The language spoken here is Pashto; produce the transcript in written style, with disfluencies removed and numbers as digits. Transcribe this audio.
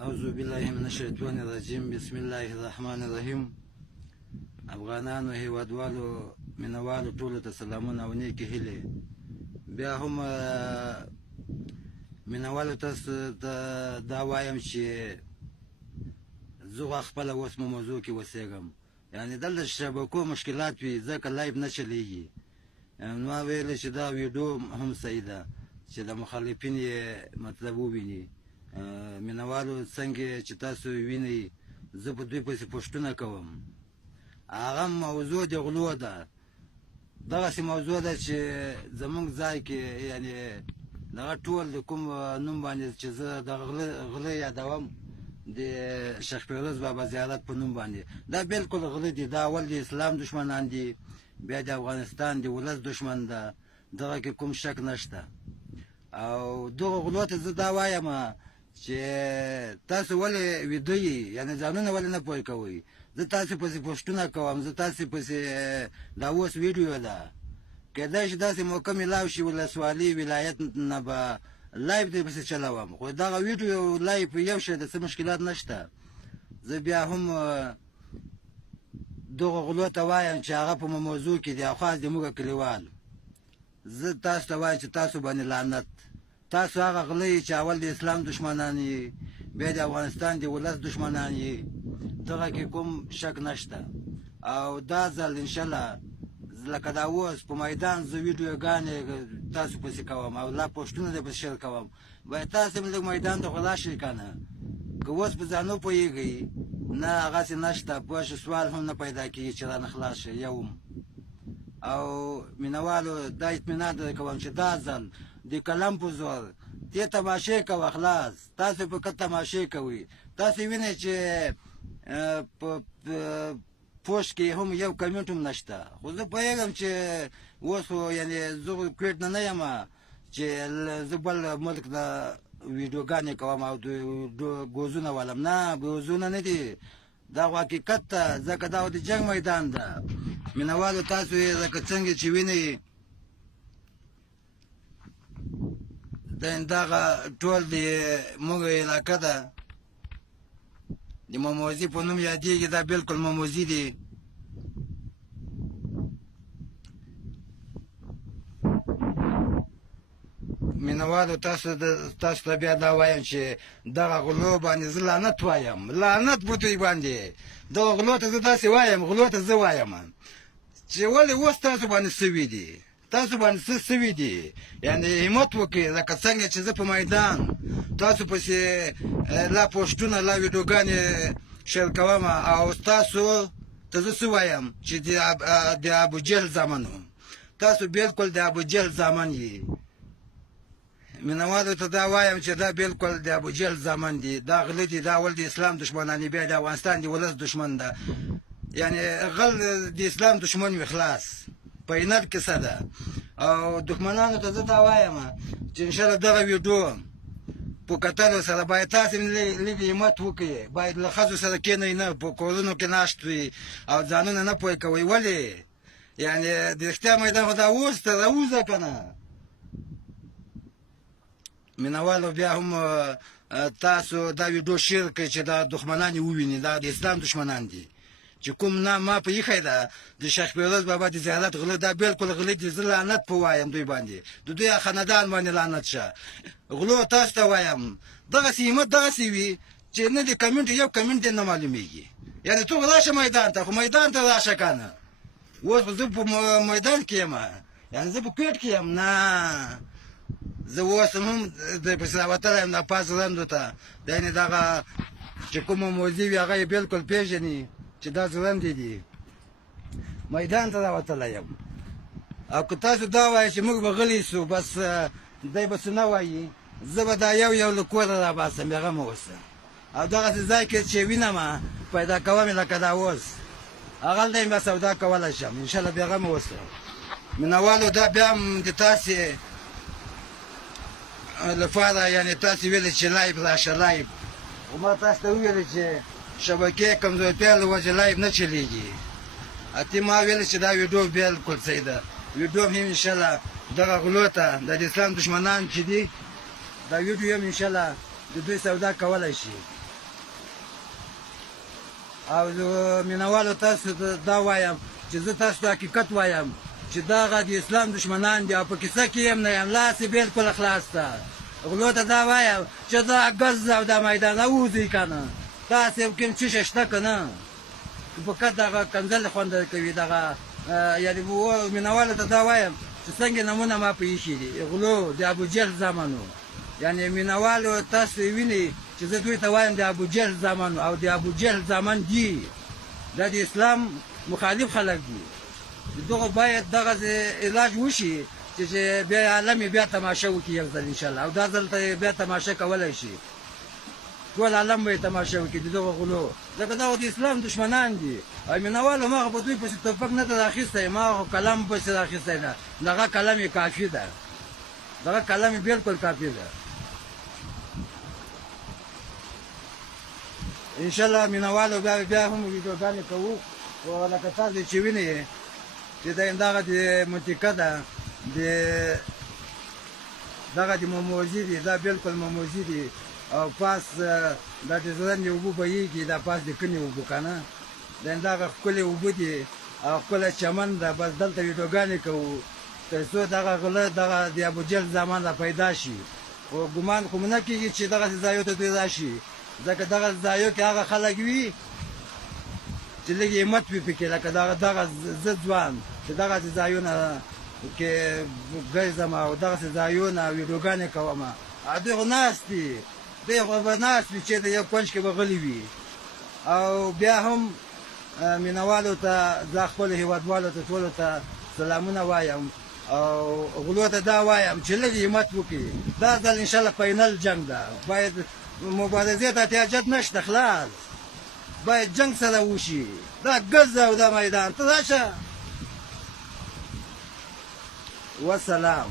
أعوذ بالله من الشيطان الرجيم بسم الله الرحمن الرحیم. افغانانو هیوادوالو مینوالو ټولو ته سلامونه او نیکې هیلې. بیا هم مینوالو تاسو ته دا وایم چې زه خپله اوس په موضوع کې اوسېږم، یعنې دلته شبکو مشکلات وي ځکه لایف نه چلیږي. ما ویل چې دا ویډیو هم صحیح ده چې د مخالفین یې مطلب وویني. مینوالو څنګه چې تاسو وینئ زه په دوی پسې پوښتنه کوم. هغه موضوع د غلو ده، دغسې موضوع ده چې زمونږ ځای کې یعنې دغه ټول د کوم نوم باندې چې زه د غله یادوم د شیخ پیروز بابا زیارت په نوم باندې، دا بالکل غله دي. دا اول د اسلام دشمنان دي، بیا د افغانستان د ولس دشمن ده، دغه کې کوم شک نشته. او دغه غلو ته زه دا وایم چې تاسو ولې ویده یئ، یعنې ځانونه ولې نه پوه کوئ. زه تاسو پسې پوښتنه کوم، زه تاسو پسې دا اوس ویډیو ده، کیدای شي داسې موقع میلاو شي ولسوالي ولایت نه به لایف دی پسې چلوم، خو دغه ویډیو لایف یو شی د څه مشکلات نشته. زه بیا هم دغه غلو ته وایم چې هغه په موضوع کې دی او خاص د موږ کلیوال. زه تاسو ته وایم چې تاسو باندې لعنت. تاسو هغه غله یئ چې اول د اسلام دشمنان یئ، بیا د افغانستان د ولس دشمنان یئ، دغه کې کوم شک نشته. او دا ځل انشاءالله لکه دا اوس په میدان زه ویډیوګانې تاسو پسې کوم او لا پوسټونه دې پسې شیر کوم. باید تاسو هم لږ میدان ته خو راشئ که نه. که اوس په ځان نه پوهېږئ نه هغسې نشته، پوه شو سوال هم نه پیدا کېږي چې رانه خلاص شي. یو او مینوالو دا اطمینان در کوم چې دا ځل د قلم په زور دې تماشې کوه خلاص. تاسو په که تماشې کوئ، تاسو وینئ چې په پوسټ کې هم یو کمنټ هم نشته. خو زه پوهېږم چې اوس خو یعنې زه خو کویټ نه نه یم چې زه بل ملک ته ویډیوګانې کوم او ګوزونه ولم. نه ګوزونه نه دي، دا خو حقیقت ده، ځکه دا د جنګ میدان ده. مینوالو تاسو یې لکه څنګه چې وینئ دغه ټول د موږ علاقه ده، د مموزي په نوم یادېږي، دا بالکل مموزي دي. مینوالو تاسو ته بیا دا وایم چې دغه غلو باندې زه لعنت وایم، لعنت په دوی باندې. دغه غلو ته زه داسې وایم، غلو ته زه وایم چې ولې اوس تاسو باندې سوي دي، تاسو باندې څه سوي دي. یعنې همت وکړئ لکه څنګه چې زه په میدان تاسو پسې لا پوسټونه لا ویډیوګانې شیر کوم. او تاسو ته زه څه وایم چې د ابوجهل زامن و، تاسو بالکل د ابوجهل زامن یې. مینوالو ته دا وایم چې دا بالکل د ابوجهل زامن دي، دا غله دي، دا اول د اسلام دشمنان دي، بیا د افغانستان د ولس دشمن ده. یعنې غل د اسلام دشمن وي خلاص، په اینت کیسه ده. او دښمنانو ته زه دا وایم چې انشاءالله دغه ویډیو په کتلو سره باید تاسې لږ همت وکړئ، باید له ښځو سره کښېنئ نه، په کورونو کې ناست وئ او ځانونه نه پوه کوئ. ولې؟ یعنې د رښتیا میدان خو دا اوس ته راوځه که نه. مینوالو بیا هم تاسو دا ویډیو شیر کړئ چې دا دښمنان یې وویني، دا د اسلام دښمنان دي چې کوم نه ما په ایښی ده د شیخ پیروز بابا د زیارت غله، دا بالکل غله دي. زه لعنت په وایم دوی باندې، د دوی خاندان باندې لعنت شه. غلو تاسو ته وایم دغسې همت دغسې وي چې نه د کمنټ یو کمنټ دې نه معلومېږي. یعنې ته راشه میدان ته، خو میدان ته راشه که نه. اوس خو زه په میدان کې یم، یعنې زه په کویټ کې یم. نه زه اوس هم د پسې راوتلی یم دا پاس رندو ته، یعنې دغه چې کومه موضوع وي هغه یې بالکل پېژني چې دا ځرندې دي. میدان ته راوتلی یم. او که تاسو دا وایئ چې موږ به غلی سو، بس دی به څه نه وایي، زه به دا یو له کوره راباسم، بېغمه اوسه. او دغسې ځای کې چې وینم پیدا کوم یې لکه دا اوس، هغلته یې بیا سودا کولی شم انشاءالله، بېغمه اوسه. مینوالو دا بیا هم د تاسې لپاره، یعنې تاسې ویلې چې لایف راشه لایف، خو ما تاسو ته وویلې چې شبکې کمزورتیا له وجې لایف نه چلیږي. اتې ما ویلې چې دا ویډیو بالکل صحیح ده. ویډیو هم انشاءالله دغه غلو ته د اسلام دشمنان چې دي دا ویډیو هم انشاءالله د دوی سودا کولی شي. او زه مینوالو تاسو ته دا وایم چې زه تاسو ته حقیقت وایم چې دغه د اسلام دشمنان دي او په کیسه کې یم نه یم، لاس یې بلکل خلاص ته. غلو ته دا وایم چې دا ګز او دا میدان ووځئ که نه، تاسې کوم څه شته که نه، فقط دغه کنځل خوند کوي. دغه یعنې مینوالو ته دا وایم چې څنګه نمونه ما په ایښي دي غلو د ابوجهل زامنو. یعنې مینوالو تاسو وینئ چې زه دوی ته وایم د ابوجهل زامن او د ابوجهل زامن دي، دا د اسلام مخالف خلک دي. دغه باید دغه علاج وشي چې بیا عالم بیا تماشه وکړي یو ځل انشاءالله، او دا ځل ته بیا تماشه کولی شي، ټول عالم به یې تماشه وکړي د دغه غلو، ځکه دا د اسلام دشمنان دي. او مینوالو ما خو په دوی پسې توپک نه ده اخیستی، ما خو کلم پسې اخیستی ده، دغه کلم یې کافي ده، دغه کلم یې بلکل کافي ده. انشاءالله مینوالو بیا هم ویډیوګانې کوو، او لکه تاسو چې وینئ چې دغه د منطقه ده دغه د موموزي دي، دا بلکل موموزي دي، او پاس دا د زرنج اوبه بهیږي، دا پاس د کلي اوبه که نه، دغه ښکلې اوبه دي او ښکلی چمن ده. بس دلته ویډیوګانې کوو تر څو دغه غله دغه د ابوجهل زمان را پیدا شي. خو ګمان خو نه کېږي چې دغسې ځایو ته دوی راشي، ځکه دغه ځایو کې هغه خلک وي چې لږ همت وي پکې، لکه دغه زه ځوان چې دغسې ځایونه کې ګرځم او دغسې ځایونه ویډیوګانې کوم، دوی خو ناست دي، دوی خو به ناست وي چې د یو کونج کې به غلي وي. او بیا هم مینوالو ته زه خپلو هېوادوالو ته ټولو ته سلامونه وایم، او غلو ته دا وایم چې لږ همت وکړي. دا ځل انشاءالله فاینل جنګ ده، باید مبارزې ته احتیاجات نشته، خلاص باید جنګ سره وشي. دا ګز او دا میدان ته راشه. والسلام.